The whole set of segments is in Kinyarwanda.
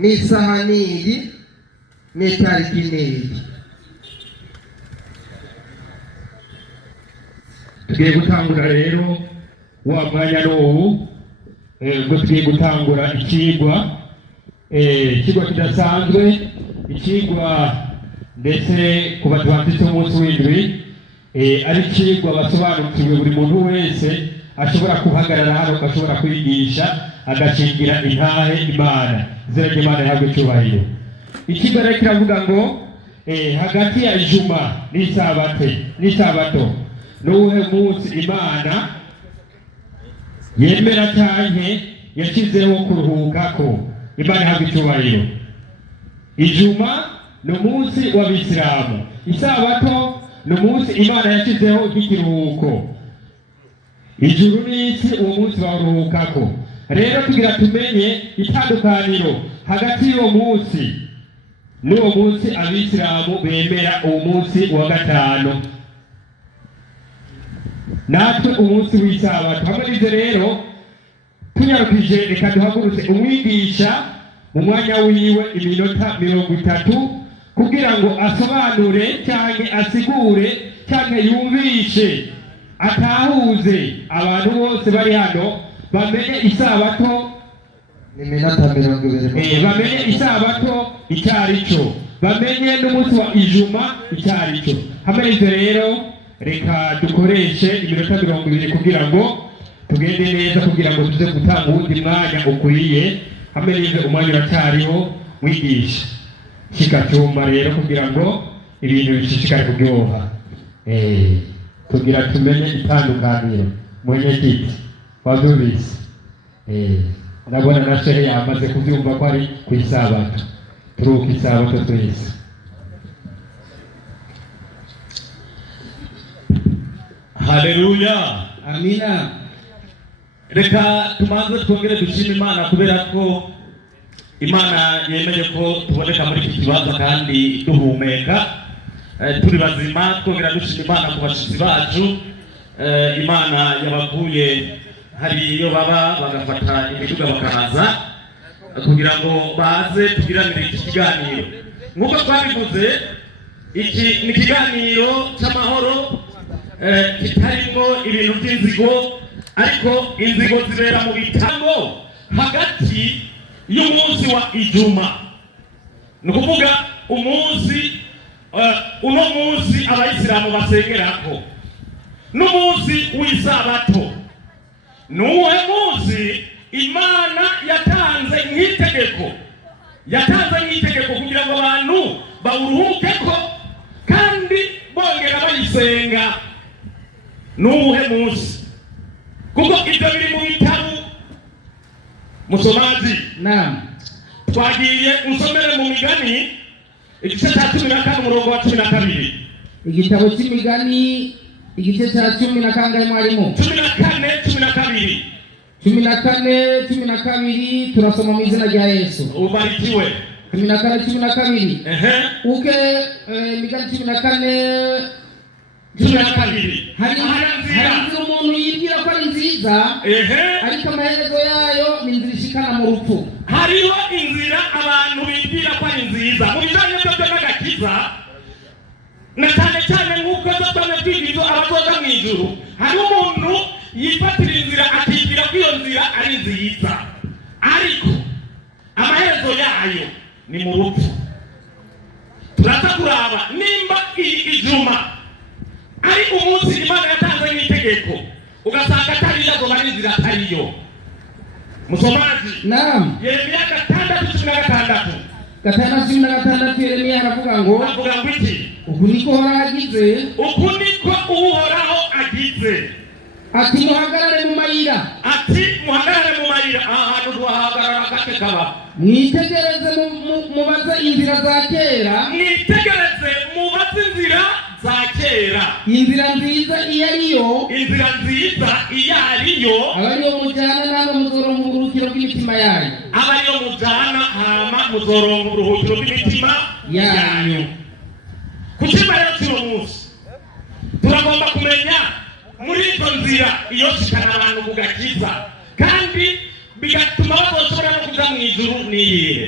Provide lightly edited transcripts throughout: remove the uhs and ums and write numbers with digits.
n'isaha n'iyi n'itariki n'iyi. Tugiye gutangura rero wa mwanya n'ubu ngo tugiye gutangura ikigwa kidasanzwe, ikigwa ndetse ku badivantiste b'umunsi w'indwi, ari ikigwa basobanukiwe buri muntu wese ashobora kuhagarara hano ashobora kwigisha agashingira intahe Imana. Izina ry'Imana rihabwe icyubahiro. Ikigwa rero kiravuga ngo hagati ya ijuma n'isabato n'uwuhe munsi Imana yemera cyane yashyizeho kuruhukako. Imana ihabwe icyubahiro. Ijuma ni umunsi w'Abisilamu, isabato ni umunsi Imana yashyizeho nk'ikiruhuko. Ijuru n'isi uwo munsi baruhukako. Rero tugira tumenye itandukaniro hagati y'uwo munsi n'uwo munsi Abisilamu bemera uwo munsi wa gatanu, natwe umunsi w'isabato. Hamwe n'ibyo rero tunyarukije reka duhagurutse umwigisha mu mwanya wiwe iminota 30 kugira ngo asobanure cyangwa asigure cyangwa yumvishe atahuze abantu bose bari hano bamenye isabato n'iminota 20. Bamenye isabato icyarico, bamenye n'umunsi wa ijuma icyarico. Hamwe n'ibyo rero reka dukoreshe iminota 20 kugira ngo tugende neza, kugira ngo tuze gutanga uwundi mwanya ukwiye. Hamwe n'ibyo umwanya uracyariho, mwigisha shika cyuma rero kugira ngo ibintu bishishikare kuryoha, kugira tumenye itandukaniro. Mwenye kiti wabyumvise, ndabona na shehe yamaze kubyumva ko ari ku isabato. Turuka isabato twese. Haleluya, amina. Reka tumanze twongere dushime Imana kubera ko Imana yemeje ko tuboneka muri iki kibanza kandi duhumeka turi bazima. Twongera dushime Imana ku bashitsi bacu. Imana yabakuye hari iyo baba bagafata imiduga bakaza kugira ngo baze tugiranire iki kiganiro. Nk'uko twabivuze, iki ni ikiganiro cy'amahoro kitarimo ibintu by'inzigo, ariko inzigo zibera mu bitambo hagati y'umunsi wa ijuma, ni ukuvuga umunsi uno munsi Abayisilamu basengerako, n'umunsi w'isabato. Nuwe munsi Imana yatanze nk'itegeko kugira ngo abantu bawuruhukeko kandi bongera bayisenga. Nuwe munsi kuko ibyo biri mu bitabo. Musomaji, naam, twagiye usomere mu Migani igice cya 14 umurongo wa 12. igitabo cy'Imigani igice cya 10 na kangahe mwarimu? 14 turasoma mu izina rya Yesu. Ubarikiwe. 14 uke Migani 14 hari umuntu yibwira ko ari nziza, ariko amaherezo yayo ni inzira ishikana mu rupfu. Hariho inzira abantu bibwira ko ari nziza mu bijanye n'agakiza, na cyane cyane nk'uko twabibwirizwa abazoza mu ijuru. Hari umuntu yifatira inzira akibwira ko iyo nzira ari nziza, ariko amaherezo yayo ni mu rupfu. Turaza kuraba nimba ijuma ari umunsi Imana yatanze n'itegeko, ugasanga atari yago bari inzira atariyo. Musomaji, naam, Yeremiya 6:16. 6:16 Yeremiya aravuga ngo iki? uku niko Uhoraho agize, ati muhagarare mu mayira, ahantu duhagarara gake kaba, mwitegereze mubaze inzira za kera, inzira nziza iyo ariyo, abariyo mujyana namwe muzoronka uburuhukiro bw'imitima yanyu. Kuchimba rero cy'uwo munsi turagomba kumenya muri izo nzira iyo shikana abantu kugakiza kandi bigatuma bazoshobora no kuja mu ijuru niyihe.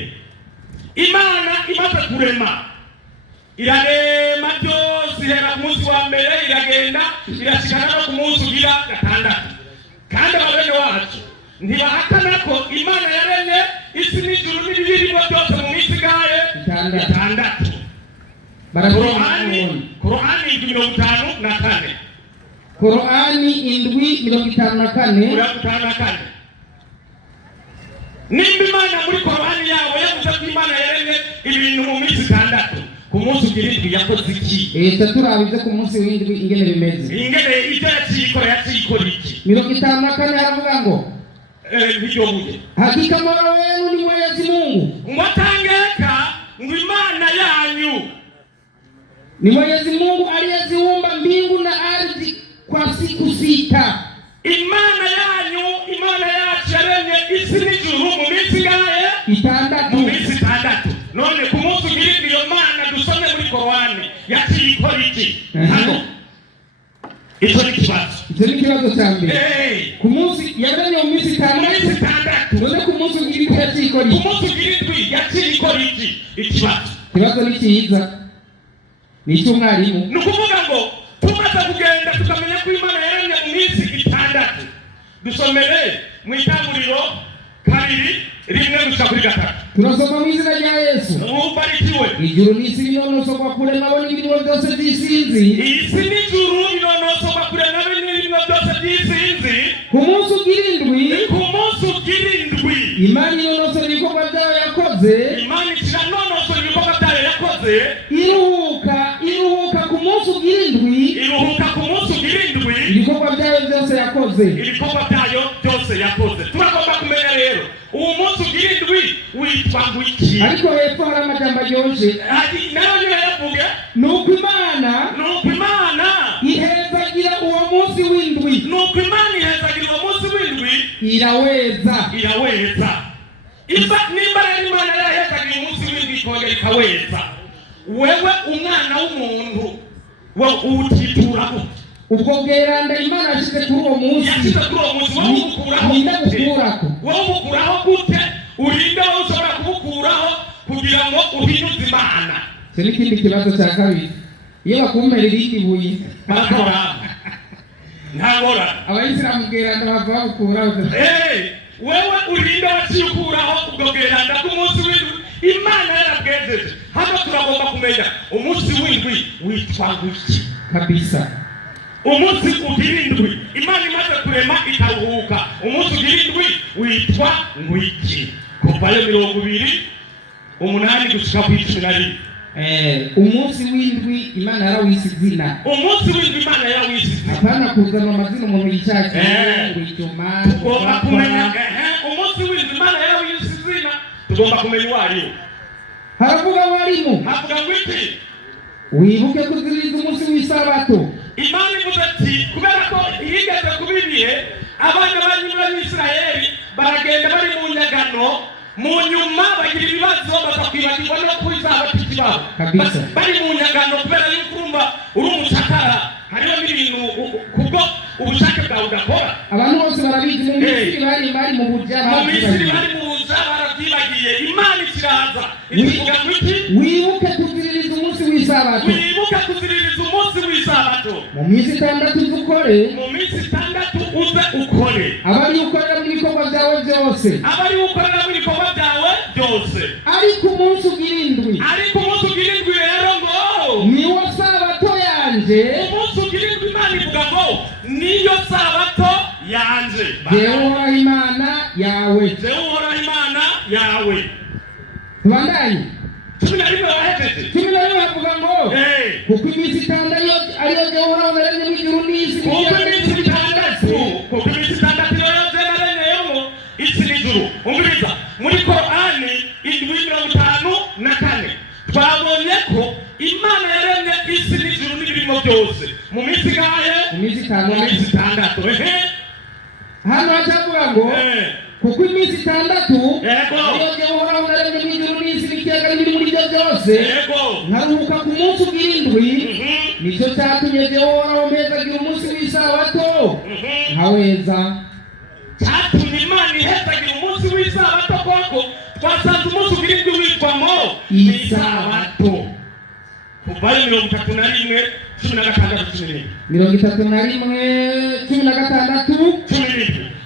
Imana imaze kurema irarema byose ihera ku munsi wa mbere iragenda irashikana no ku munsi ugira gatandatu. Kandi ababene wacu ntibahakana ko Imana yaremye isi n'ijuru n'ibirimo byose mu minsi gaye gatandatu. Qur'ani 54. Qur'ani 7:54. Nimba Imana muri Qur'ani yawe yavuze ko Imana yaremye ibintu mu minsi itandatu, ku munsi w'indwi yakoze iki? Turabize ku munsi w'indwi ingene bimeze. Ingene ibyo yakora iki? 54 haravuga ngo hakika Mola wenu ni Mwenyezi Mungu. Mwatangeka ngo Imana yanyu ni Mwenyezi Mungu aliyeziumba mbingu na ardhi kwa siku 6. Imana yanyu, Imana yacu yaremye isi n'ijuru mu minsi gaye itandatu. Mu minsi itandatu. None ku munsi w'indwi iyo Mana dusome muri Qur'ani yaciye ikora iki? Hano icyo ni ikibazo cya mbere. Ku munsi yaremye mu minsi itandatu. None ku munsi w'indwi yaciye ikora iki? Ku munsi w'indwi yaciye ikora iki? Ikibazo ni cyiza. Ni icy'umwarimu. Ni ukuvuga ngo tumaze kugenda tukamenya ko Imana yaremye mu minsi itandatu, dusomere mu Itanguriro 2:1-3. Turasoma mu izina rya Yesu. Ubarikiwe. Ijuru n'isi binonosokwa kurema bo n'ibirimo byose by'isinzi. Isi n'ijuru binonosokwa kurema bo n'ibirimo byose by'isinzi. Ku munsi ugira indwi. Imana inonosora ibikorwa byayo yakoze. Imana iranonosora ibikorwa byayo yakoze. Iruhuka ku munsi ugira indwi. Ibikorwa byayo byose yakoze. Turagomba kumenya rero uwo munsi ugira indwi witwa iki? Ariko hepfo hari amajambo aryoshye. Nayo yavuga nuko Imana ihezagira uwo munsi w'indwi. Iraweza. Nimba rero Imana yarahezagira umunsi w'indwi ikongera ikaweza, wewe umwana w'umuntu utituraho ubwo bweranda Imana yashyize kuri uwo munsi. Wowe ubukuraho gute? Urinde wowe ushobora kubukuraho kugira ngo uhinyuze Imana. Icyo ni ikindi kibazo cya kabiri. Iyo bakumpera irindi buye ntagora Abayisilamu bweranda bava babukuraho. Wewe urinde wakikuraho ubwo bweranda bw'umunsi w'indwi Imana yarabwejeje. Hano turagomba kumenya umunsi w'indwi witwa iki kabisa. Umunsi ugira indwi Imana imaze kurema ikaruhuka, umunsi ugira indwi witwa iki? Kuvayo 20:8 gushika ku 12. Umunsi w'indwi Imana yarawise izina. Hapana kuzana amazina umuntu yishakira kwituma. Tugomba kumenya umunsi w'indwi Imana yarawise izina, tugomba kumenya uwariwo. Haravuga warimu. Havuga iki? Wibuke kuziririza umunsi w'isabato. Imana ivuze ati kubera ko yigeze kubibiye abana b'Isirayeli baragenda bari mu nyagano, mu nyuma bagira ibibazo bakakwibagirwa no kwisabato ikibazo. Bari mu nyagano kubera yuko urumva uri umucakara, hariho n'ibintu kubwo ubushake bwawe udakora. Abantu bose barabizi mu Misiri bari mu buja barabyibagiye. Imana ikiraza ivuga iki? Wibuke kuziririza umunsi w'isabato. Mu minsi itandatu uze ukore. Abari ukorera mu bikorwa byawe byose. Ariko umunsi ugira indwi rero ngo niwo sabato yanje. Umunsi ugira indwi Imana ivuga ngo niyo sabato yanje. Jewe uhoraho Imana yawe. Tubandanye 11 wahejeje. 11 havuga ngo kuko iminsi itandatu ariyo Jewe uhoraho yaremye ijuru n'isi. Kuko iminsi itandatu rero yaremyemo isi n'ijuru. Umviriza muri Qur'ani 7:54 twabonye ko Imana yaremye isi n'ijuru n'ibirimo byose mu minsi gahe? Mu minsi itandatu. Hano hacavuga ngo kuko iminsi itandatu ariyo Jewe uhoraho yaremye ijuru n'isi n'ikiyaga n'ibiri muri byo byose, nkaruhuka ku munsi ugira indwi. Nicyo cyatumye Jewe uhoraho mpezagira umunsi w'isabato nkaweza. Cyatumye Imana ihezagira umunsi w'isabato koko twasanze umunsi ugirindwi witwamo isabato. Kuvayo 31 16 17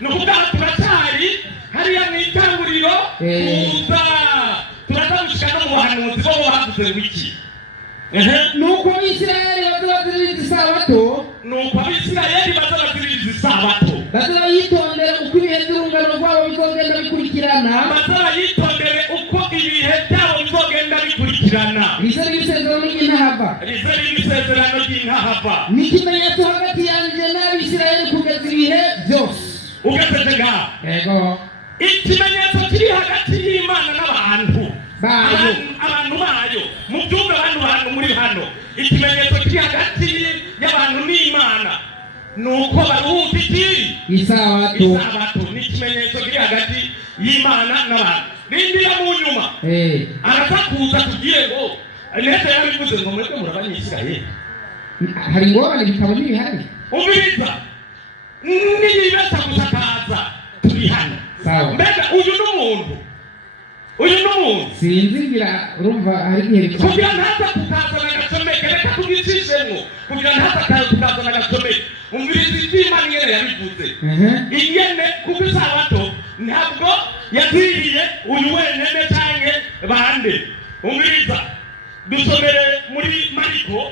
nukuvuga turacyari hariya mu itanguriro kuza turazamushika no mu bahanuzi bo bavuze wiki. Nuko Abisirayeli bazabaziririza isabato, nuko Abisirayeli bazabaziririza isabato, bazayitondera uko ibihe by'urungano rwabo bizogenda bikurikirana, bazayitondere uko ibihe byabo bizogenda bikurikirana. Rizari isezerano ry'intahava, rizari isezerano ry'intahava, ni ikimenyetso hagati yanjye n'Abisirayeli kugeza ibihe byose. Ugejeje ngaho, yego, ikimenyetso kiri hagati y'Imana n'abantu bayo, abantu bayo mu byumba abantu muri hano. Ikimenyetso kiri hagati y'abantu n'Imana nuko baruhuka iki isabato. Ni ikimenyetso kiri hagati y'Imana n'abantu. Rindira mu nyuma arazakuza tugire ngo nete yabivuze ngo mwebwe murabanyisirayeli, hari ngorane bitabo n'ibihari. Umviriza niyibesa gusakaza turi hano. Mbega uyu n'umuntu sinzi ngira urumva hari igihe kugira ntaza kukazana agacomeke, reka tugicishemo kugira ntaza kukazana agacomeke. Umviriza iby'Imana ingene yabivuze ingene kuko isabato ntabwo yagwiriye uyu wenyene canke bande. Umviriza dusomere muri Mariko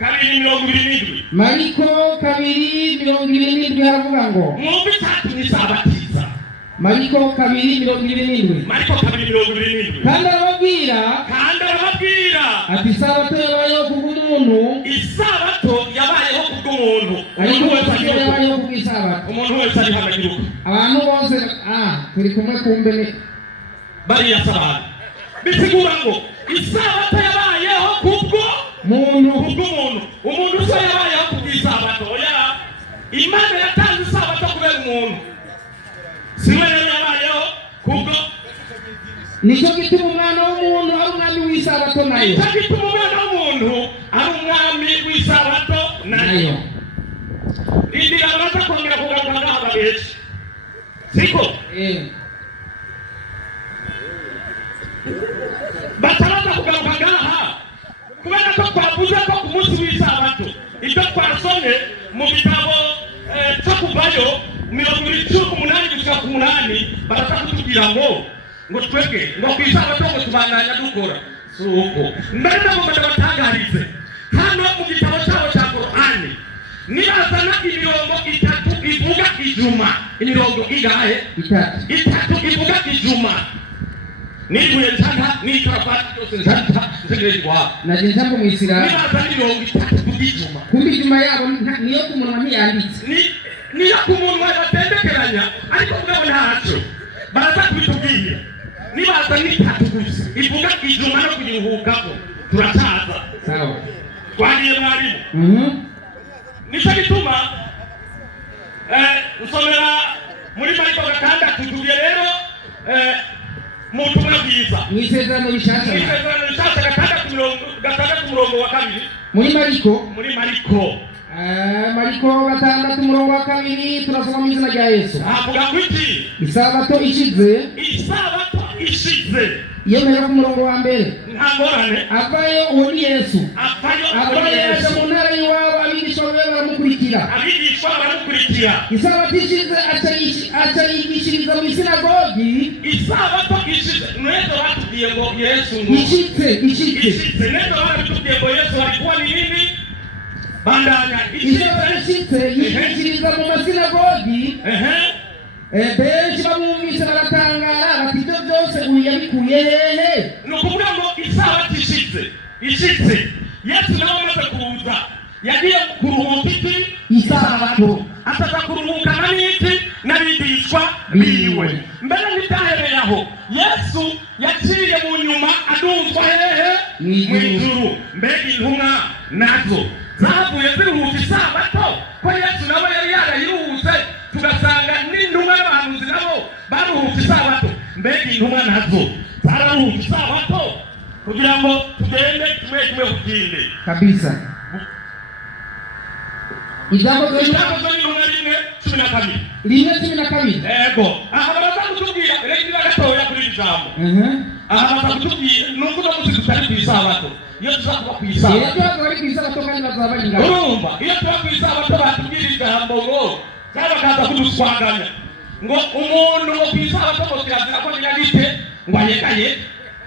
2:27. Mariko 2:27 haravuga ngo mwumve icyatumye isabatiza. Mariko 2:27. Mariko 2:27. Kandi arababwira ati isabato yabayeho kubw'umuntu, isabato yabayeho kubw'umuntu, ariko yabayeho kubw'isabato. Umuntu wese ari hanagiruka, abantu bose turi kumwe kumbene bariya sabana. Bisigura ngo isabato yabayeho kubw'umuntu, umuntu se yabayeho kubw'isabato. Imana yatanze isabato kubera umuntu, siwe yabayeho kubwo. Nicyo gituma umwana w'umuntu ari umwami w'isabato nayo. Nicyo gituma umwana w'umuntu ari umwami w'isabato nayo. Indira baza kongera kugaruka ngaha babesha, siko? Bataraza kugaruka ngaha kubera ko twavuze ko ku munsi w'isabato ibyo twasomye mu bitabo cyo kuvayo 28 baraza kutubwira ngo twebwe ngo ku isabato ngo tubandanya dukora. Suko mbere nabo batangarize hano mu gitabo cyabo cya Qur'ani nibazana imirongo 3 ivuga ijuma. Imirongo igahe? 3 ivuga ijuma. Nibuye ntaka nikarafati cyose ntaka ntegerejwe naje ntambo mu Isirayeli. Nibazana imirongo 3 ivuga ijuma. Kumbi ijuma yabo niyo ku munwa ntiyanditse, niyo ku munwa batendekeranya, ariko mugabo ntacyo baraza kubitubwira. Nibazana 3 gusa ivuga ijuma no kuyiruhukako turacaza. Sawa, twagiye mwarimu. Nicyo gituma usomera muri Mariko 6 tugiye rero mu butumwa bwiza mw'isezerano rishasha 6:2 muri Mariko. Mariko 6:2 turasoma mu izina rya Yesu. avuga ngo iki? Isabato ishize iyo mpera ku murongo wa mbere nta ngorane avayo uwo ni Yesu. avayo yaje mu ntara y'iwabo, abigishwa be baramukurikira. Isabato ishize aca yigishiriza mu isinagogi. Isabato ishize nwezo batubwiye ngo Yesu ngo ishitse nwezo batubwiye ngo Yesu alikuwa ni nini? Bandanya isabato ishitse yigishiriza mu masinagogi. Benshi bamwumvise baratangara bati ibyo byose uyu yabikuye hehe? Ni ukuvuga ngo isabato ishitse Yesu nawe amaze kuza yagiye kuruhuka iki? Isabato. Asaza kuruhukana n'iki? N'abigishwa biwe. Mbere n'ibyahereye aho Yesu yaciye mu nyuma aduzwa hehe? Mu ijuru. Mbega intumwa nazo zavuye ziruhuka isabato ko Yesu nawe yari yarayiruhutse, tugasanga n'intumwa n'abahanuzi nabo baruhuka isabato. Mbega intumwa nazo zararuhuka isabato kugira ngo tugende tumwe kuginde kabisa. Ijambo n'intumwa 12. Ego aha baraza kutubwira reka gatoya kuri ijambo aha bakutubwira nuko namuzi tutari kwisabato iyo tuzakuba kwisabato iyo bari kwisabato kandi bazaba ingana urumva iyo tuba kwisabato batubwira ijambo ngo cyangwa kaza kuduswaganya ngo umuntu ngo kwisabato ngo kirazira ko nyagite ngo ayekaye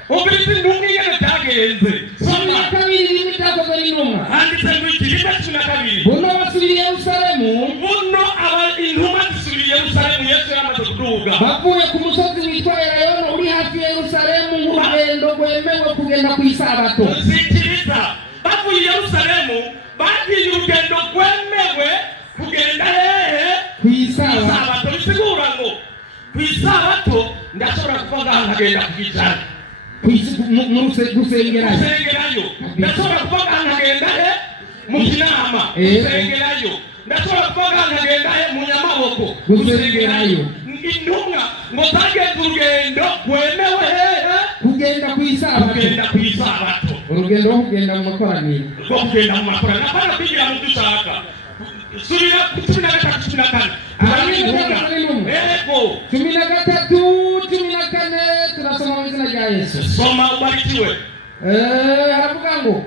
ubirizi ndungiyene byagenze soma kabiri n'ibitakoze n'intumwa handitse ngo ikiriba 12 buno basubiriye Yerusalemu buno aba intumwa zisubiriye Yerusalemu Yesu yamaze kuduga bavuye ku musozi witwa Elayono uri hafi ya Yerusalemu nk'urugendo rwemewe kugenda ku isabato zikiriza bavuye Yerusalemu bagiye urugendo rwemewe kugenda hehe ku isabato bisigura ngo ku isabato ndashobora kuvuga nkagenda kugijana gusengerayo ndashobora kuvuga nkagenda he mu kinama gusengerayo ndashobora kuvuga nkagenda he mu nyamaboko gusengerayo intumwa ngo zagenze urugendo rwemewe hehe kugenda ku isabato urugendo rwo kugenda mu makoraniro apana kwigira mu dushaka subira ku 13-14 13-14 tunasoma mu izina rya Yesu. Soma ubarikiwe. Haravuga ngo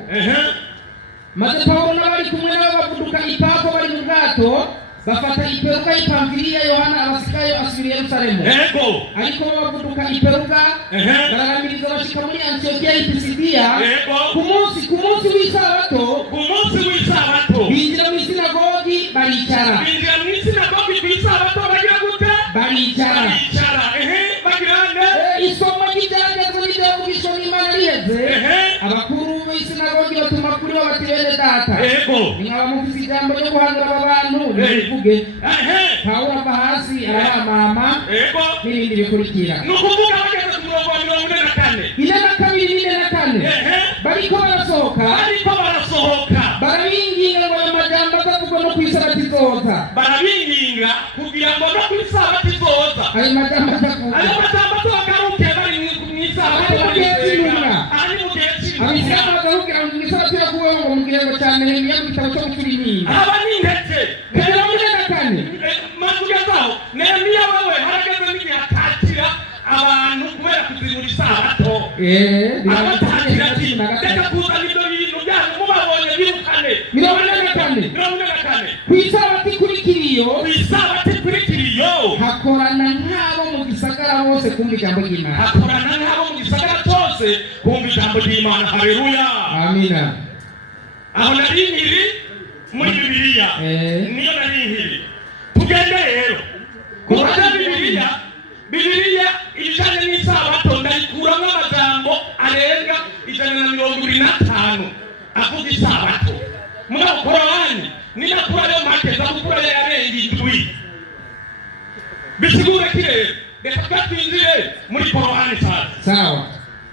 maze Paulo n'abari kumwe nabo bavuduka ipako bari mu bwato bafata iperuga y'Ipamfiliya Yohana abasikayo asubira Yerusalemu. Ariko bavuduka iperuga bararamiriza bashika muri Antiokia y'Pisidiya ku munsi w'isabato binjira mu sinagogi baricara baricara isomo ry'ibyagezwe n'ibyavugishwa n'Imana riheze abakuru b'isinagogi batuma kuri bo bati bene data mwaba mufise ijambo ryo guhanura aba bantu nivuge Pawulo ava hasi arahamama n'ibindi bikurikira ni ukuvuga bageze ku murongo wa 42-44 bariko barasohoka barabinginga ngo ayo majambo azavugwa no kw'isabato izoza barabinginga kugira ngo no kw'isabato izoza ayo majambo azavugwa tugaruke bari mw'isabato abisilamu bagarugira ngo mw'isabato yakuweho ngo mu gihego cya Nehemiya mu gitabo cyo gucura inkingi aba ni intege 44 mazugezaho Nehemiya wewe harageze n'igihe atakira abantu kubera kuzimura isabato abatakira ati reka kuzana ibyo bintu byanyu mubabonye birukane 44 kw'isabato ikurikiriyo hakorana nk'abo mu gisagara bose kumva ijambo ry'Imana haleluya amina aho nari nkiri muri Bibiliya niyo nari nkiri tugende rero kuko Bibiliya ijanye n'isabato ndayikuramo amajambo arenga 125 avuga isabato mugabo Korani ninakura yo makeza gukura yarenga 7 bisigura kirere reka twinjire muri Korani sawa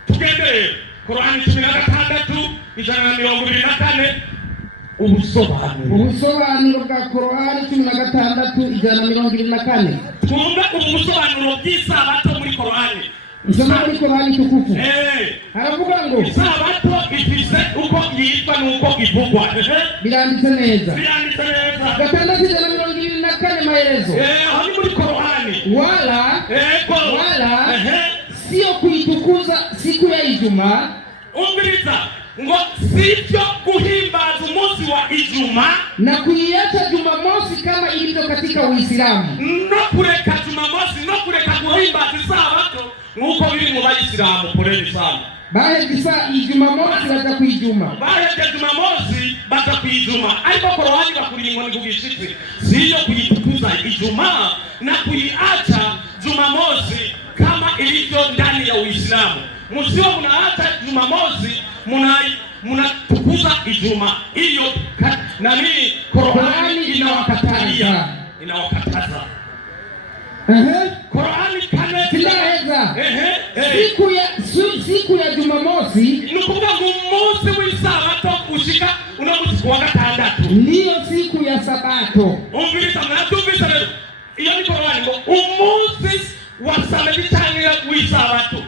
tugende Korani 16-124 ubusobanuro bwa Korani 16-124 twumva ubusobanuro bw'isabato muri Korani isoma muri Korani tukufu haravuga ngo isabato ifise uko yitwa nuko ivugwa biranditse neza 6-124 maelezo aho ni muri Korani wala sio kuitukuza siku ya Ijumaa umbiliza ngo sivyo kuhimbaza umunsi wa Ijumaa na kuiacha Jumamosi kama ilivyo katika Uislamu no kureka Jumamosi no kureka kuhimbaza isabato nuko biri mu Bayisilamu poreni sana baheze Jumamosi baza kuijuma Jumamosi baza kuijuma ariko Korani bakuringo ni kugishitse siyo kuyitukuza Ijumaa na kuiacha Jumamosi kama ilivyo ndani ya Uislamu msio mnaacha Jumamosi mnatukuza Ijumaa hiyo nani Korani inawakataza Korani kaneza siku ya Jumamosi nukuvuga ngo umunsi w'isabato ushika unamusi wa gatandatu niyo siku ya sabato umviriza mwatumvise rero iyo ni Korani ngo umunsi wa sabato cyangwa w'isabato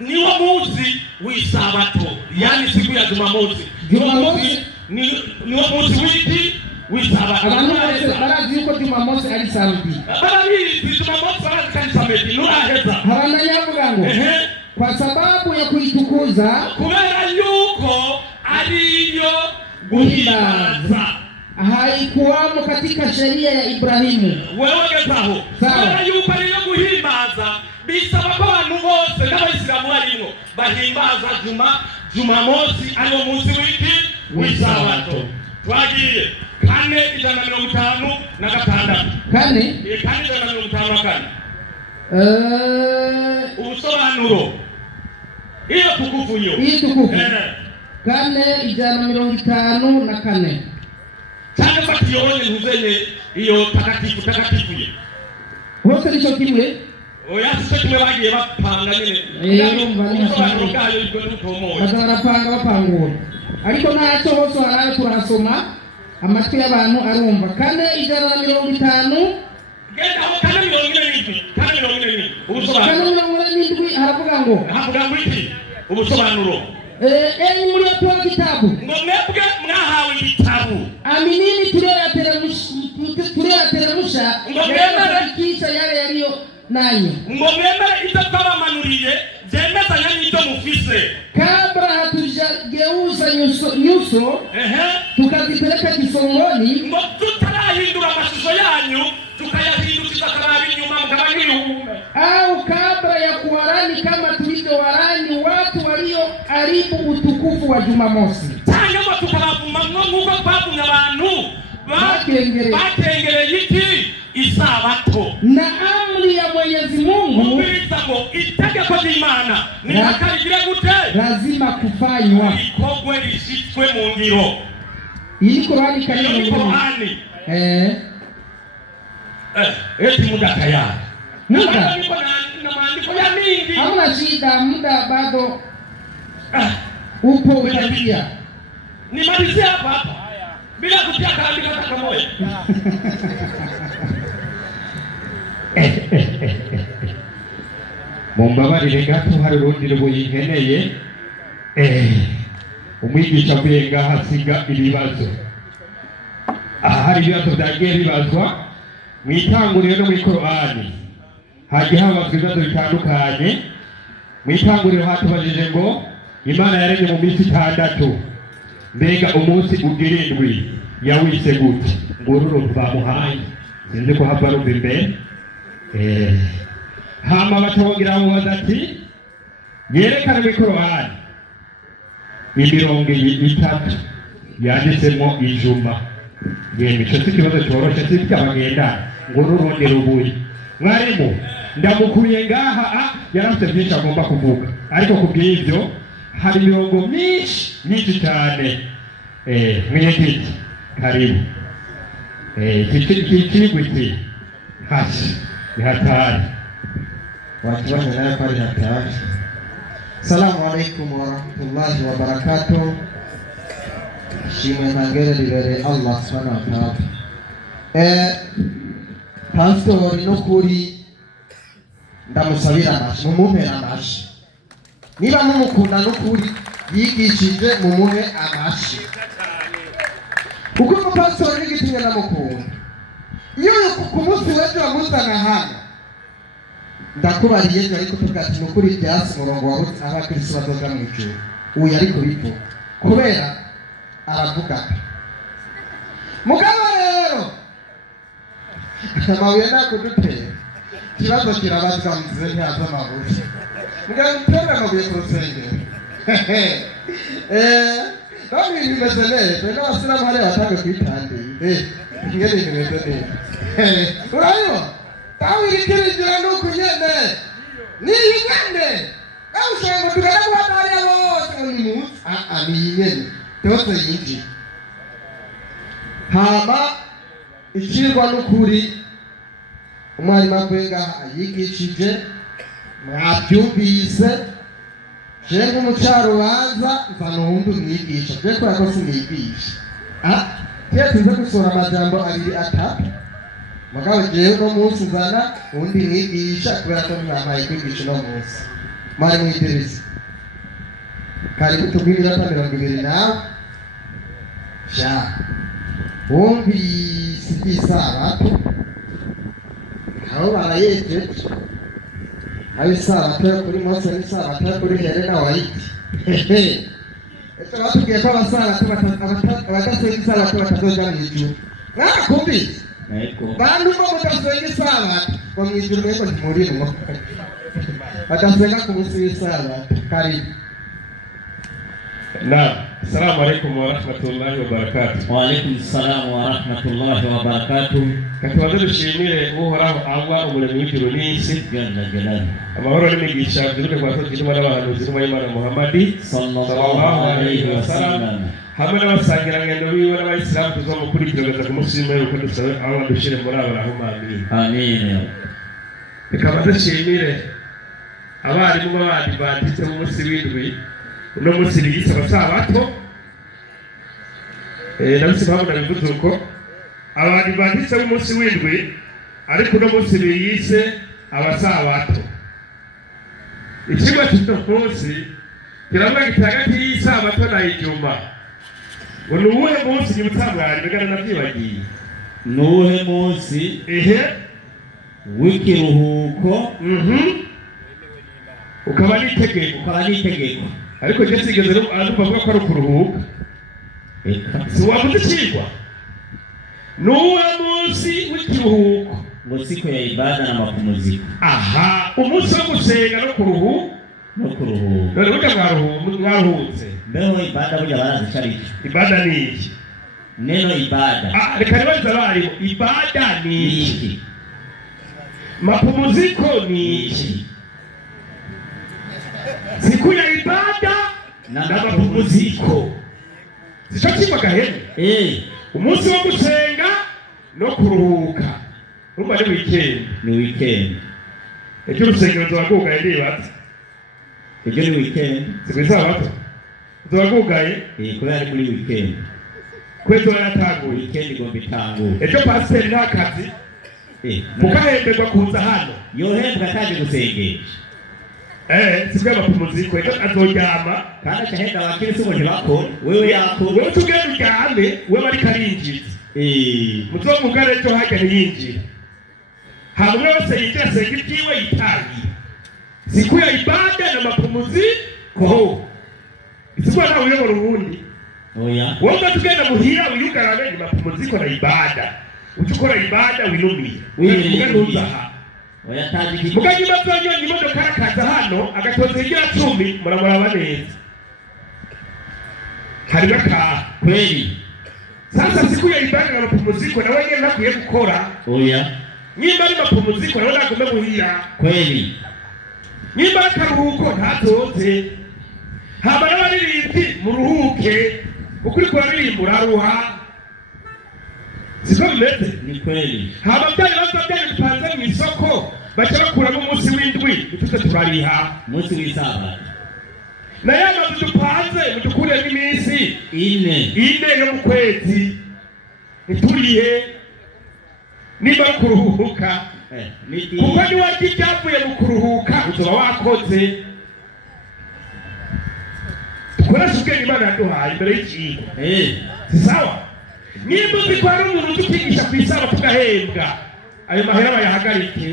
niwo munsi w'isabato yani siku ya Jumamosi niwo munsi w'iki w'isabato abantu barazi yuko Jumamosi ari samedi barabizi Jumamosi ari samedi nuraheza abana nyavuga ngo kwa sababu ya kuitukuza, kubera yuko ariyo guhimbaza, haikuwamo katika sheria ya Ibrahimu. Wewe gezaho kubera yuko ariyo guhimbaza, bisaba ko abantu bose n'abayisilamu barimo bahimbaza Jumamosi ariwo munsi w'isabato. Twagiye 4:156 kane 4:154 ubusobanuro iyo tukufu yo 4:154 cyane fatiyone ntuzenye iyo takatifu ye hose nico kimwe. Oya sise kimwe bagiye bapanga nyine ubusobanuro bwayo ibyo n'utomoye bapangura, ariko ntacyo hose harayo turasoma amatwi y'abantu arumva. 4:150 genda aho 4:47 ubusobanuro 4:47 haravuga ngo iki ubusobanuro muri yapewa kitabu ngo mwebwe mwahawe igitabu, aminini tuliyoyateremsha ngo mwemere kisha yale yaliyo nanyi, ngo mwemere ibyo twabamanuriye byemezanya n'ibyo mufise, kabla hatujageuza nyuso tukazipeleka kisongoni, ngo tutarahindura amashusho yanyu tukayahindukiza karaba inyuma mukaba nk'ibihumbi, au kabla ya kuwarani kama tulivyowarani watu walioharibu utukufu wa Jumamosi, cyangwa tukabavuma nk'uko twavumye abantu bakengereye iki isabato. Na amri ya Mwenyezi Mungu mubiriza ngo itegeko ry'Imana nihakarigira gute lazima kufanywa, ikogwe rishitswe mu ngiro. Iyi Qur'ani karimu Qur'ani eti muda tayari muda niko na maandiko ya mingi, hamna shida, muda bado upo utatia. Nimalizie hapa bila kutia kaandika hata kamoja. Mumbabarire gato hari urundi rubuyinkeneye umwigisha avuye ngaha asiga ibibazo. Aha hari ibibazo byagiye bibazwa mu itanguriro no mu Qur'ani, hagiye habazwa ibibazo bitandukanye. Mu itanguriro hatubajije ngo Imana yaremye mu minsi 6, mbega umunsi ugira 7 yawise gute? Ngururo twamuhaye sinzi ko hava rumva imbere. Hama batongera mubaza ati yerekana mu Qur'ani imirongo 3 yanditsemo ijuma. Yemwe cyo kibazo cyoroshe cy'abagenda ngururo rubuye. Mwarimu ndamukuye ngaha yarafite byinshi agomba kuvuga, ariko kubw'ibyo hari imirongo myinshi cyane. Mwenyekiti karibu. Kikigwiti hasi ni hatari watu nayo pale hatari. Assalamu alaikum warahmatullahi wabarakatuh. Shimwe nangere libere Allah subhanahu wa ta'ala. Pastor nokuri ndamusabira amashi, mumuhe amashi. Niba mumukunda nokuri yigishije mumuhe amashi, kuko umupastor n'igitinya namukunda. Iyo ku munsi wejo wamuzana hano ndakubariye ariko tukati nukuri byasi murongo wawe abakristo bazoga mu ijuru. Uyu ariko bipo kubera aravuga mugabo rero amabuye nakudutera kibazo kirabazwa mzize ntihaza amabuye mugabo ntera amabuye ku rusengero. None bimeze neza n'abasilamu hariya batange kwitandiye ingene bimeze neza. Urayo tawiri kirigera nuko nyene niyi nyene usanga tugana batari bose ni munsi ni nyene tose yinji. Hama ikirwa n'ukuri umwarimu akwenga yigishije mwabyumvise. Je nk'umucarubanza nzana uwundi umwigisha, je kubera ko simwigisha tuze gusura amajambo 2-3 mugabo jewe no munsi nzana uwundi mwigisha kubera ko mwamaye kwigisha no munsi. Mari mwitereze karibu tubwira 20 nawe sha wumvise isabato aho barayejeje abisabato kuri Mose n'isabato kuri Helena White ese batubwiye ko abasabato abadasenga isabato batazoja mu ijuru kumbi bantu bo mudasenga isabato ngo mu ijuru mweko ntimurimo badasenga ku munsi w'isabato karibu. Naam, assalamu alaikum wa rahmatullahi wa barakatuh. Wa alaikum assalam wa rahmatullahi wa barakatuh. Katubaze dushimire uhoraho Allah umuremyi w'ijuru n'isi Jalla jalaluhu. amahoro n'imigisha bituruke kwa Kristo n'abahanuzi n'Imana Muhammad Sallallahu alaihi wasallam. hamwe n'abasangirangendo biwe n'abayisilamu tuzomukurikira ku munsi w'imperuka uko dusabe Allah dushire muri abo rahuma amin. Amin. Bikaba dushimire abarimu b'abandi banditse mu munsi w'indwi uno munsi biyise abasabato nabise mpamvu nabivuze uko abandi banditse mu munsi w'indwi ariko uno munsi biyise abasabato. Ikigo cy'uno munsi kiravuga giti hagati y'isabato na ijuma ngo ni uwuhe munsi nyibutsamwari bigana navyibagiye Nuhe munsi w'ikiruhuko ukaba n'itegeko ariko je sigeze avuga ko ari kuruhuka si wavuze ikigwa nuwe munsi w'ikiruhuko ngo siku ya ibada na mapumziko. aha umunsi wo gusenga no kuruhuka none burya mwaruhutse Mbeho ibada burya barazicari. ibada ni iki Neno ibada reka nibaza abarimu ibada ni iki mapumziko ni iki siku ya ibada na mapumziko sico kimwe gahene umunsi wo gusenga no kuruhuka urumva ni weekend ejo urusengero tubagugaye ndibaza ejo ni weekend sibisabato tubagugaye kubera ari muri weekend kwezo yaratanguye weekend igomba itangura ejo pasiteri nta kazi mukahemberwa kuza hano yohembwa ataje gusengesha sibwa mapumziko ejo azoryama kandi acahenda abakirisi ngo ntibakore wewe yakore wewe tugenda uryame wewe ariko arinjiza muzomugara ejo hajya ntiyinjira hamwe wese yinjira asenga ibyiwe yitangira siku ya ibada na mapumziko isikuwa nawe uyobora ubundi wowe tugenda muhira wiyugarane ni mapumziko na ibada uchukora ibada winumira muganuza ha mugaji mabwanyo ni modoka arakaza hano agatoza igira 10 muramuraba neza harimo ka kweli. Sasa siku ya ibada na mapumziko na wewe nakwiye gukora nyimba ari mapumziko na wewe nagume muhira kweli. nyimba akaruhuko ntazoze haba n'abaririmbyi muruhuke ukuri kwa birimbura ruha siko bimeze ni kweli. haba byari bipanze mu isoko baca bakuramo umunsi w'indwi tuze turariha umunsi w'isabato na yamaze dupanze mudukuremo iminsi ine yo mu kwezi ntiturihe niba kuruhuka kuko niwarya ibyavuye mu kuruhuka uzoba wakoze dukoresha ubwenge Imana yaduhaye imbere y'ikintu si sawa nimba uzi ko hari umuntu utukigisha ku isaba tugahembwa ayo mahera bayahagarike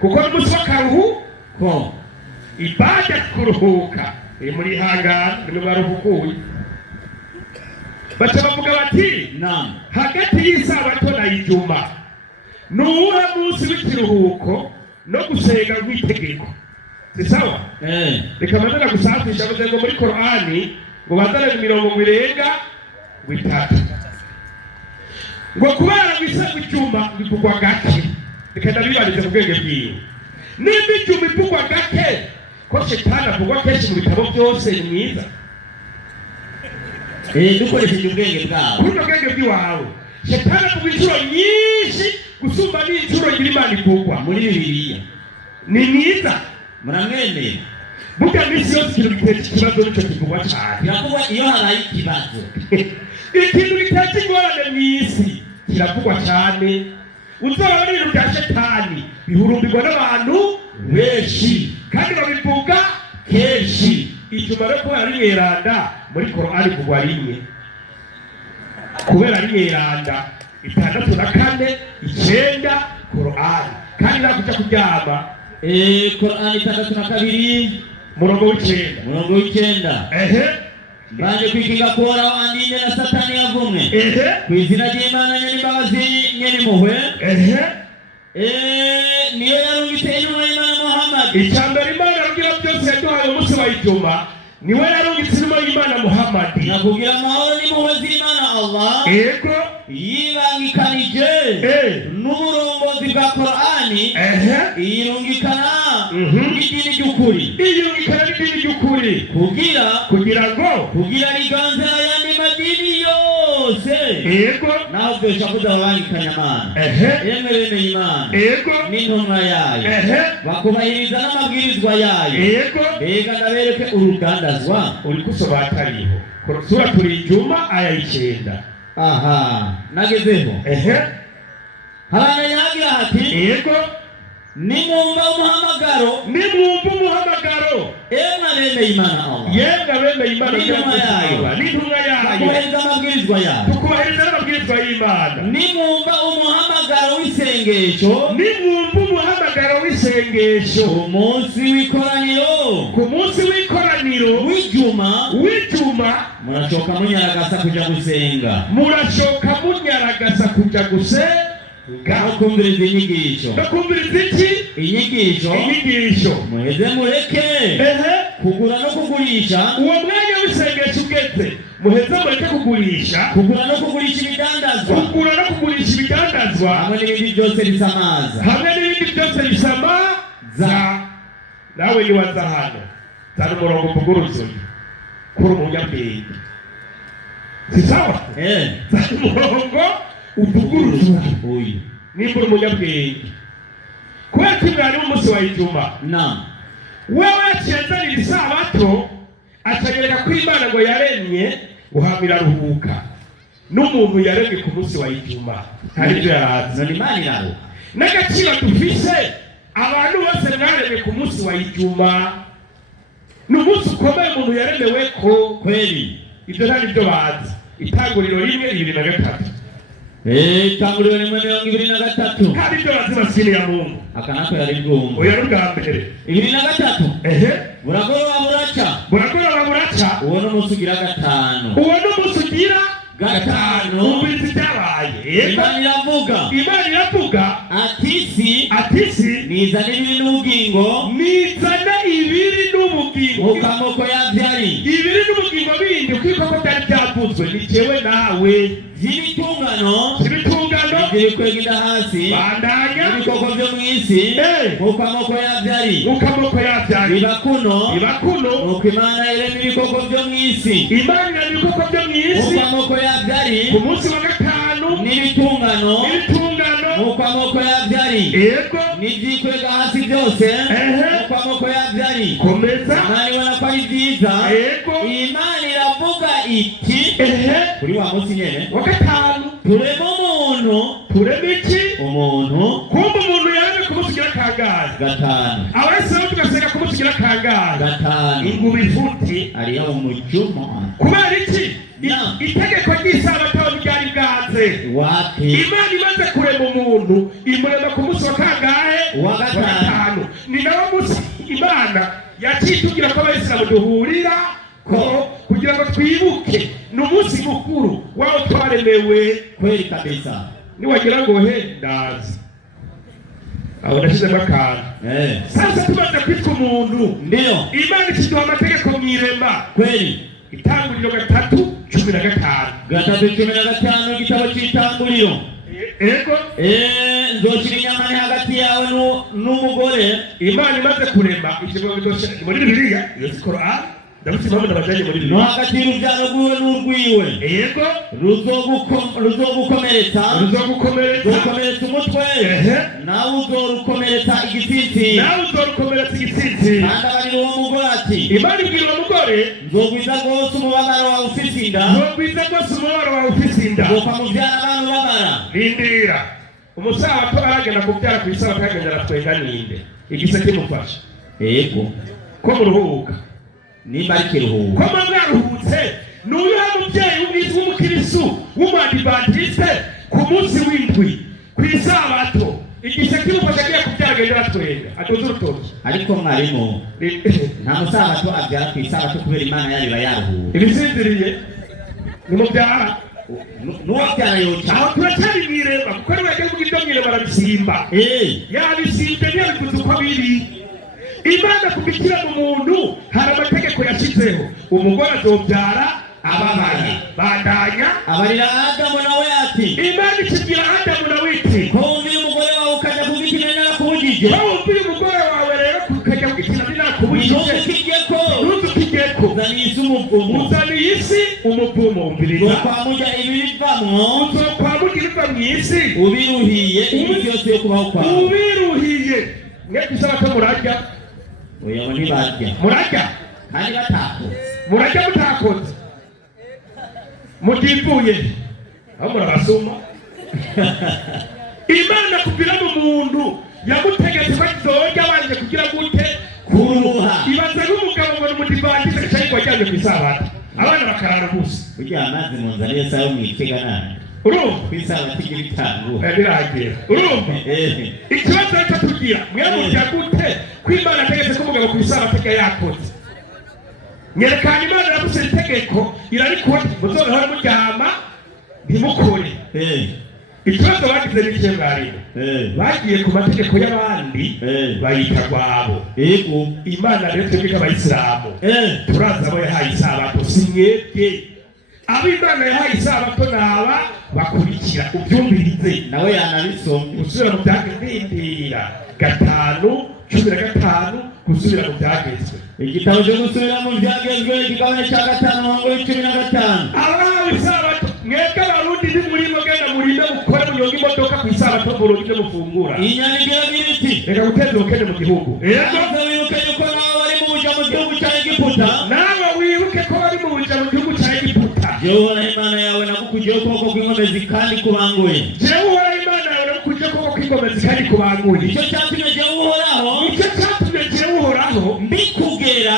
kuko n'umunsi w'akaruhuko ibada kuruhuka muri hangana nimwe baruhukuye baca bavuga bati hagati y'isabato na ijuma ni uwuhe munsi w'ikiruhuko no gusenga rw'itegeko si sawa reka manana gusafisha avuze ngo muri Korani ngo bazane imirongo mirenga witatu ngo kubera bisa icyuma bivugwa gake reka ndabibarize mu bwenge bwiwe nimba icyuma ivugwa gake ko shetani avugwa kenshi mu bitabo byose ni mwiza dukoresheje ubwenge bwawe kuri ubwenge bw'iwawe shetani avuga inshuro nyinshi gusumba n'inshuro nyiri Imana ivugwa muri Bibiliya ni mwiza muramwemera burya minsi yose ikintu giteza ikibazo nicyo kivugwa cyane kiravugwa iyo habaye ikibazo ikintu giteza ingorane mu isi kiravugwa cyane uzaba n'ibintu bya shetani bihurumbirwa n'abantu benshi kandi babivuga kenshi ijuma rero kubera ari mweranda muri Korani kugwa rimwe kubera ari mweranda 6:9 Korani kandi nakuja kuryama Qur'ani 32 murongo w'icenda. murongo w'icenda. Mbanje kwikinga kuhoraho andinde na satani yavumwe. Ku izina ry'Imana nyir'imbabazi nyir'impuhwe. Niyo yarungitse intumwa y'Imana Muhammad. Icambere Imana yarugira byose yaduhaye umunsi wa ijuma. Niwe yarungitse intumwa y'Imana Muhammad. Nakugira amahoro n'impuhwe z'Imana Allah. Yibangikanije n'uburongozi bwa Qur'ani. Iyirungikana n'idini ry'ukuri. Iyirungikana n'idini ry'ukuri. Kugira riganzira ayandi madini yose. Naho byose avuga babangikanya Imana. Yemwe bene Imana. N'intumwa yayo. Bakubahiriza n'amabwirizwa yayo. Mbega ndabereke urudandazwa. Uri kusobatariho. Sura turi ijuma aya 9. Nagezeho. Harana yagira hati. Nimwumva umuhamagaro. Emwe bene Imana Allah. N'intumwa yayo. Tukubahiriza amabwirizwa y'Imana. Nimwumva umuhamagaro w'isengesho. Ku munsi w'ikoraniro. W'ijuma. Murashoka munyaragasa kuja gusenga. Kumviriza inyigisho. Inyigisho. Muheze mureke. Kugura no kugurisha. Uwo mwanya w'isengesho ugeze. Muheze mureke kugurisha. Kugura no kugurisha ibidandazwa. Hamwe n'ibindi byose bisamaza. Nawe niwaza hano. Zana umurongo kuguruzuye. Kuri umunyabwenge. Si sawa? Zana umurongo uvuguruzuye. Nimbura umunyabwenge. Kubera ko mwari w'umunsi wa ijuma. Wewe yacenzanira isabato acagereka ko Imana ngo yaremye guhamira ruhuka. N'umuntu yaremye ku munsi wa ijuma. Hari byo yarazi. N'agaciro dufise abantu bose mwaremye ku munsi wa ijuma. N'umunsi ukomeye umuntu yaremewe ko kweli. Ibyo nta nibyo bazi. Itanguriro 1:23. Itanguriro 1:23. Hari ibyo bazi basini ya Mungu. Akanako yari bwumva. Oya rugamba mbere. 23. Buragoroba buraca. Uwo n'umunsi ugira gatanu. Ubizi byabaye. Imana iravuga. Atisi. Nizane ibiri n'ubugingo. Mukamoko yavyari. Ibiri n'ubugingo bindi kwikoko byari byavuzwe. Ni jewe nawe. Zibitungano. Ziri kwegida hasi. Bandanya. Ibikoko byo mw'isi. Mukamoko yavyari. Ibakuno. Nuko Imana irema ibikoko byo mw'isi. Mukamoko yavyari. Ku munsi wa gatanu. N'ibitungano. Mukamoko yavyari. N'ivyikwega hasi byose. Mukamoko yavyari. Komeza. Imana ibona ko ari byiza. Imana iravuga iti. Kuri wa munsi nyene. Wa gatanu. Turema umuntu. Umuntu. Kumbe umuntu yaremye ku munsi ugira kangahe? Gatanu. Abahisemo tugasenga ku munsi ugira kangahe? Gatanu. Inguma ivuti. Ariyo mu juma. Kubera iki? Itegeko ry'isabato ryari bwaze. Imana imaze kurema umuntu imurema ku munsi wa kangahe? Wa gatanu. Ni nawo munsi Imana yacitugira ko abayisilamu duhurira ko kugira ngo twibuke. Ni umunsi mukuru wawo twaremewe. Kweli kabisa. Niwagira ngo ndazi. Aho ndashizemo akantu. Sasa tumaze kwitwa umuntu. Ndiyo. Imana ikiduha amategeko mw'irema. Kweli. Itanguriro 3:15. 3:15 igitabo cy'itanguriro. Nzoshira inyama hagati yawe n'umugore. Imana imaze kurema ikigo muri Bibiliya. Iyo si Qur'an. Ndabutse impamvu ndabajanye muri Bibiliya. No hagati y'urubyaro rwiwe n'urwiwe. Ruzogukomeretsa umutwe. Nawe uzorukomeretsa igitsitsi. Kandi abarira uwo mugore ati. Imana ibwira uwo mugore. Nzogwiza rwose umubabaro wawe ufise inda. Nzokamuvyara abantu babara. Rindira. Umusabato aragenda kubyara ku isabato akagenda aratwenga ninde. Igise kimufasha. Ko muruhuka. Nimba ari kiruhuko. Ko mwaruhutse. N'uyu mubyeyi w'umukirisu w'umwadivantiste ku munsi w'indwi ku isabato igisha kimufasha kiya kubyagendera twenga adoze urutoki. Ariko mwarimu nta musabato abyara ku isabato kubera Imana yari bayaruhuye. Ibisinziriye ni mubyara n'uwabyara yoca. Aho turacyari mwireba kuko ari bagiye kugibyo mwireba barabisimba. Yabisimbye ntiyabikuze uko biri. Imana kubikira mu muntu hari amategeko yashyizeho. Umugore azobyara ababaye bandanya abarira Adamu nawe ati Imana ikibwira Adamu nawe iti ko wumvira umugore wawe ukajya kubikina narakubujije. Ko wumvira umugore wawe rero ukajya kubikina narakubujije. Ntutukigeko uzaniye isi umuvumo. Uzaniye isi umuvumo. Umviriza uzokwamurya ibivamwo. Uzokwamurya ibiva mu isi ubiruhiye iminsi yose yo kubaho kwawe. Ubiruhiye mwebwe isabato murarya. Oya ngo ntibarya. Murarya kandi batakoze. Murarya mutakoze mutivuye aho murabasuma. Imana kubwira mu muntu yagutegetse ko azorya abanje kugira gute kuruha. Ibaza n'umugabo ngo n'umudivantize cyangwa wajyanye ku isabato abana bakarara ubusa. Ujya amazi mu nzara yose ayo mwitega nani. Urumva ku isabato igira itangu. Biragira. Urumva ikibazo cyo tugira mwemurya gute ko Imana ategetse ko umugabo ku isabato yakoze. Nyerekana Imana yavuze itegeko irarikora muzobeho muryama ntimukore. Ikibazo bagize n'ikihe mwarimu bagiye ku mategeko y'abandi bayita rwabo. Imana rero twebwe nk'abayisilamu turazi abo yahaye isabato si mwebwe. Abo Imana yahaye isabato naba bakurikira ubyumvirize nawe yanabisomye. Usubira mu byagezwe 5:15 gusubira mu byagezwe. Igitabo cyo gusubira mu byagezwe igabane cya 5:15. Abahawe isabato mwebwe abarundi nimurimo genda murinde mukore munyonga imodoka ku isabato murundi mufungura. Inyandiko y'ibiti reka guteza ubukene mu gihugu. Nawe wibuke ko nawe bari mu buja mu gihugu cya Egiputa. Nawe wibuke ko bari mu buja mu gihugu cya Egiputa. Jehova Imana yawe nakukujeho ukuboko kw'inkomezi kandi kubanguye. Jehova Imana yawe nakukujeho ukuboko kw'inkomezi kandi kubanguye. Icyo cyatumye Jehova uhoraho. Icyo cyatumye Jehova uhoraho mbikugera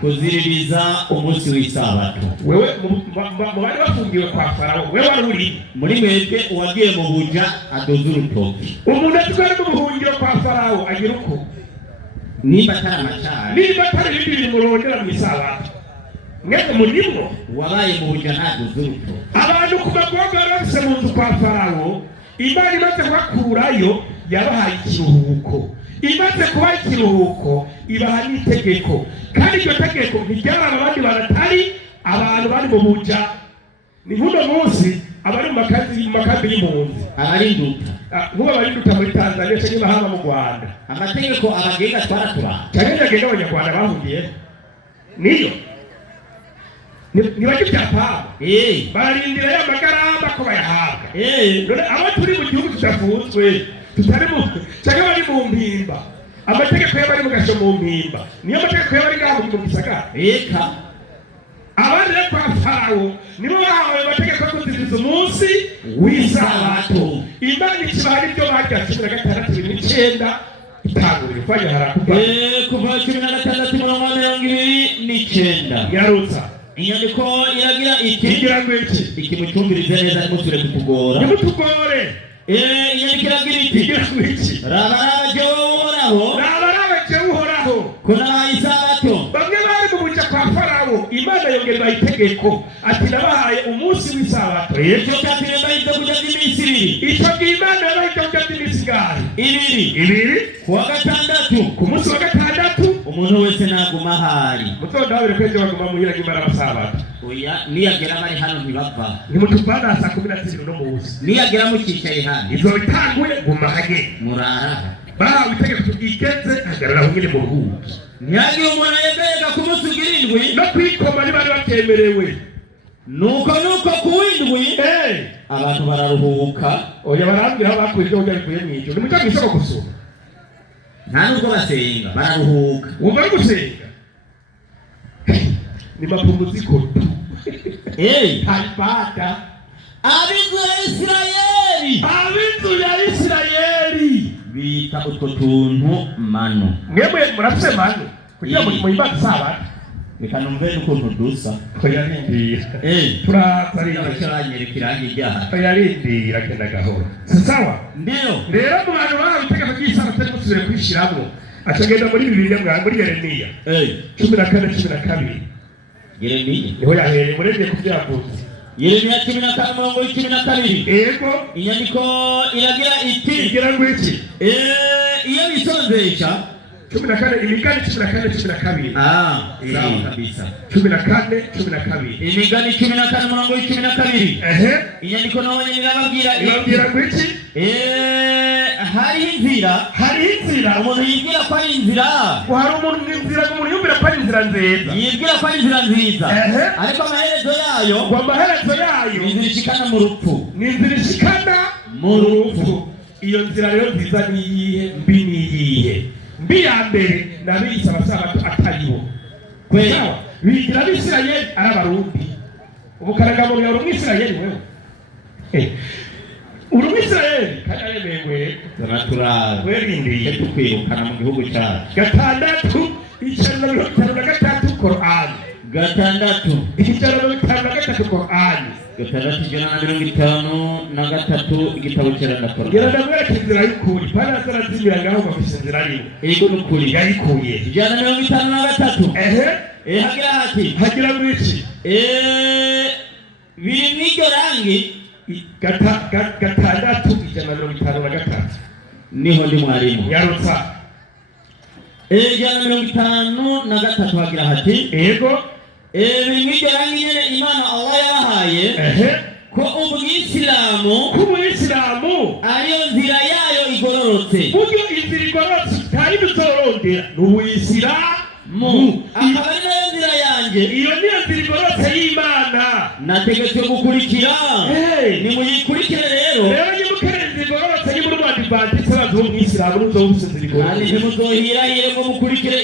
kuziririza umunsi w'isabato. Wewe mu bari bafungiwe kwa Farawo wewe wari uri muri mwebwe uwagiye mu buja adoze urutoki. Umuntu atwara mu buhungiro kwa Farawo agira uko nimba atari amacana niba atari ibindi bintu murondera mu isabato mwebwe murimwo wabaye mu buja ntadoze urutoki. Abantu ku magorwa barafise mu nzu kwa Farawo Imana imaze kubakurayo yabahaye ikiruhuko. Imaze kuba ikiruhuko ibaha n'itegeko kandi iryo tegeko ntiryabana abandi baratari abantu bari mu buja. Ni nk'uno munsi abari mu makambi y'impunzi abarinduta nk'ubu abarinduta muri Tanzania cyangwa bahaba mu Rwanda amategeko abagenga twaratura cyangwa agenga abanyarwanda bahungiye niyo ntibajya ibyapaba bararindira ya magaramba ko bayahabwa. None abo turi mu gihugu tudafunzwe tutari mu cyangwa bari mu mpimba amategeko y'abari mu gasho mu mpimba niyo mategeko y'abari ngaho mu gisagara. Abandi rero kwa Farawo nibo bahawe amategeko yo kuziriza umunsi w'isabato. Imana ikibaha n'ibyo bajya 16:9 itangurira kwanya harakuba kuva 16:29 yarutsa. Inyandiko iragira ikigira ngo iki mucyumvirize neza nimusure kutugora nimutugore. Inyandiko iragira ikigira ngo iki raba Jehova uhoraho ko nabaye isabato. Bamwe bari mu buja kwa Farawo Imana yongerera itegeko ati nabahaye umunsi w'isabato. Icyo cyatumye bahita kujya iminsi 2. Icyo Imana bahita kujya iminsi gari 2 kuwa gatandatu. Ku munsi wa gatandatu umuntu wese naguma ahari mutonda wabere kweje baguma muhira gimara basabato. Oya niyagera bari hano ntibava nimutuvana saa 12 no munsi niyagera mukicaye hano izo bitanguye guma hage murara bahawe itegeko tugigeze hagarara aho nyine mu ruhuko. Ntihagire umuntu yegayega ku munsi w'indwi no kwikoma ntibari batemerewe. nuko ku w'indwi abantu bararuhuka. Oya barambwira aho bakuye ibyo bivuye mu ijoro nimujya gusaba gusoma nta nubwo basenga bararuhuka. wumva ari gusenga ni mapumziko tu. Ibada ab'inzu ya Isirayeli bita utwo tuntu mano. Mwemwe murafise mano kugira ngo muhimbaze isabato. bikanumve n'ukuntu dusa yarindira turanyereka irangi ryaha yarindira kenda gahoro sawa ndio rero mu bantu bahawe itegeko ry'isabato ryo gusubira kwishyiramo acagenda muri Bibiliya mwa muri Yeremiya 14:12 Yeremiya niho yahereye murengeye ku byavutse Yeremiya 15:12 yego inyandiko iragira iti igira ngo iki iyo bisonzesha 14 imigani 14:12 sawa kabisa 14:12 imigani 14:12 inyandiko naho irababwira ngo iki hari inzira umuntu yibwira ko ari inzira hari umuntu inzira umuntu yumvira ko ari inzira nziza yibwira ko ari inzira nziza ariko amaherezo yayo inzira ishikana mu rupfu iyo nzira rero nziza ni iyihe mbi ni iyihe mbi ya mbere n'abiyise abasabato ataribo kwera bigira abisirayeli ari abarundi ubukaragamubiri uri umwisirayeli wewe uri umwisirayeli kandi aremewe werindiriye tukwirukana mu gihugu cyacu 6:53 Qur'an 6:53 Qur'an 6:53 igitabo cy'Irandakora gerageza inzira y'ukuri pana zarazimira ngaho bafise inzira ari ego n'ukuri yayikuye 6:53 hagira muri iki biri mw'iryo rangi 6:53 niho ndi mwarimu yarutsa 6:53 hagira hati ego biri mw'iryo rangi nyene Imana Allah yabahaye ko umuyisilamu ariyo nzira yayo igororotse buryo inzira igororotse utari bizorondera n'ubuyisilamu akaba ari nayo nzira yanjye iyo niyo nzira igororotse y'Imana nategetswe gukurikira nimuyikurikire rero nyimukere inzira igororotse y'umuri w'Abadivantiste baz'umuyisilamu n'uzowubuze inzira igororotse kandi ntimuzohirahire ngo mukurikire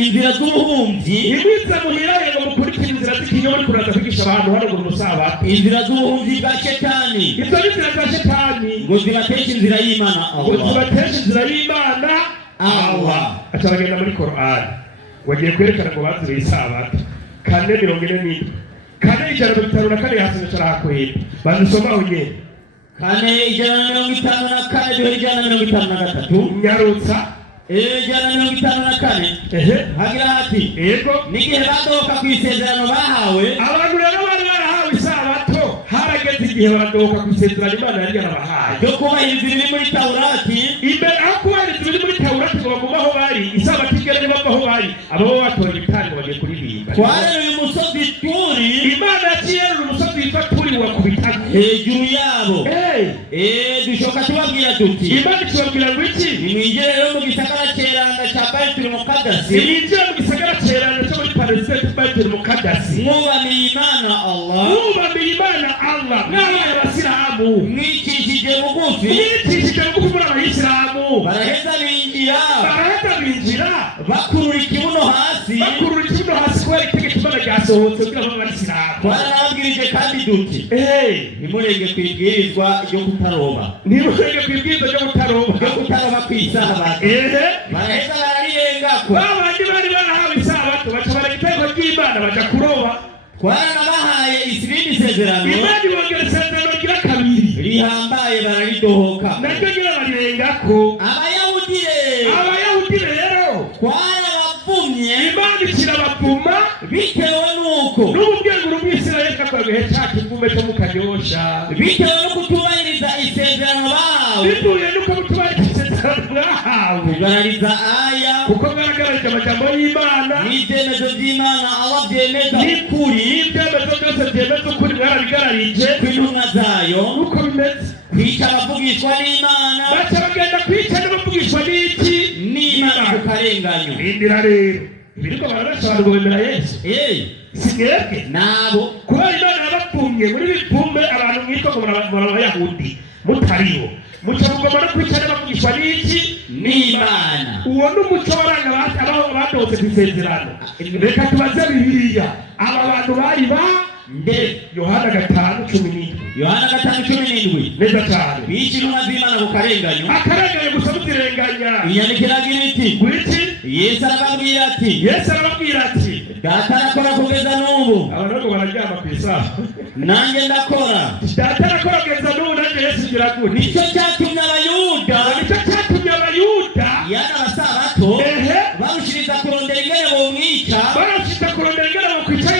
inzira z'ubuhumyi nimwiza muhirahire ngo mukurikire inzira z'ikinyoma uriko uraza kwigisha abantu hano ngo musabato inzira z'ubuhumyi bwa shetani izo ni inzira za shetani ngo zibateshe inzira y'Imana Allah aca bagenda muri Qur'an wagiye kwerekana ngo bazire isabato 4:47 4:54 hasi cyarahakwenda bazisomaho nyene 4:54 nyarutsa 4:54 hagira hati yego n'igihe badohoka ku isezerano bahawe abantu rero bari barahawe isabato harageze igihe baradohoka ku isezerano Imana yari yarabahaye ryo kubahiriza ibiri muri Taurati imbere aho kubahiriza ibiri muri Taurati ngo bagumaho bari isabato igere bavaho bari abo batora ibitari bagiye kuririmba twarera uyu musozi Turi Imana yakiyerera umusozi witwa Turi wakubita hejuru yabo dushoka tubabwira tuti Imana ikibabwira ngo iki nimwinjire rero mu gisagara ceranda ca Baitul Muqaddas nimwinjire mu gisagara ceranda cyo muri Palestine Baitul Muqaddas mwubamiye Imana Allah n'abaye abasilamu mwicishije bugufi muri abayisilamu baraheza binjira bakurura ikibuno hasi kubera itegeko Imana ryasohotse kugira ngo abasilamu twarababwirije kandi duti ntimurenge kwibwirizwa ryo kutaroba kw'isabato baraheza barariyengako babandi bari barahawe isabato baca baraga itegeko ry'Imana baja kuroba twaranabahaye irindi sezerano Imana ibongera isezerano rigira kabiri rihambaye bararidohoka naryo nyine barirengako abayahudi rero twarabavumye Imana ikirabavuma bitewe n'uko n'ububwenguru bw'Isirayeli kakwabihe caka imvume cyo mukaryosha bitewe no kutubahiriza isezerano bahawe bivuye nuko mutubahiriza isezerano mwahawe kugaragariza aya kuko mwaragaragaje amajambo y'Imana n'ibyemezo by'Imana aho byemeza ukuri n'ibyemezo byose byemeza ukuri mwarabigararije kw'intumwa zayo nuko bimeze kwica abavugishwa n'Imana baca bagenda kwica n'abavugishwa n'iki n'Imana kukarenganyo indira rero ibiriko barabasha abantu bemera Yesu singebwe nabo kubera Imana yabapfumye muri bipfumbe abantu mwitwa ngo muri Abayahudi mutariho muca mugomba no kwica n'abavugishwa n'iki n'Imana uwo n'umuco waranga abaho badohotse ku isezerano reka tubaze Bibiliya aba bantu bari nde Yohana 5:17 neza cyane bica intumwa z'Imana ku karenganyo akarenganyo gusa mutirenganya inyandiko iragira iti gwiki Yesu arababwira ati data arakora kugeza n'ubu. Abantu bararyama ku isaha. Nanjye ndakora. Data arakora kugeza n'ubu nanjye Yesu ngira gute. Nicyo cyatumye Abayuda yana abasabato barushiriza kurondera ingene bomwica.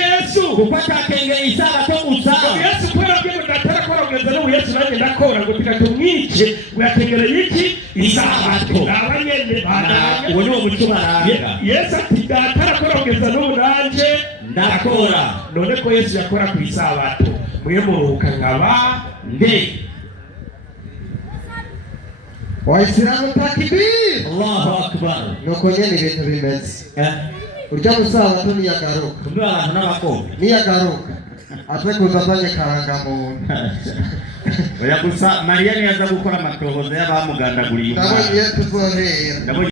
Yesu. Kuko atakengeye isabato gusa. Yesu kubera ko data arakora kugeza n'ubu Yesu nanjye ndakora ngo tugatumwice ngo yategereye iki isabato. Abanyene badanye. Uwo ni wo muco baranga. Yesu ati data arakora kugeza n'ubu nanjye ndakora. None ko Yesu yakora ku isabato mwe muruhuka nkaba nde. Waisilamu takbir. Allahu akbar. Nuko nyene ibintu bimeze. Urya musabato niyagaruka. Kumwe abantu n'abakobwa. Niyagaruka. Atwe kuzazanye karangamuntu. Oya gusa Mariya niyaza gukora amatohoza y'abamugandaguriye. Ndabonye tuzohera.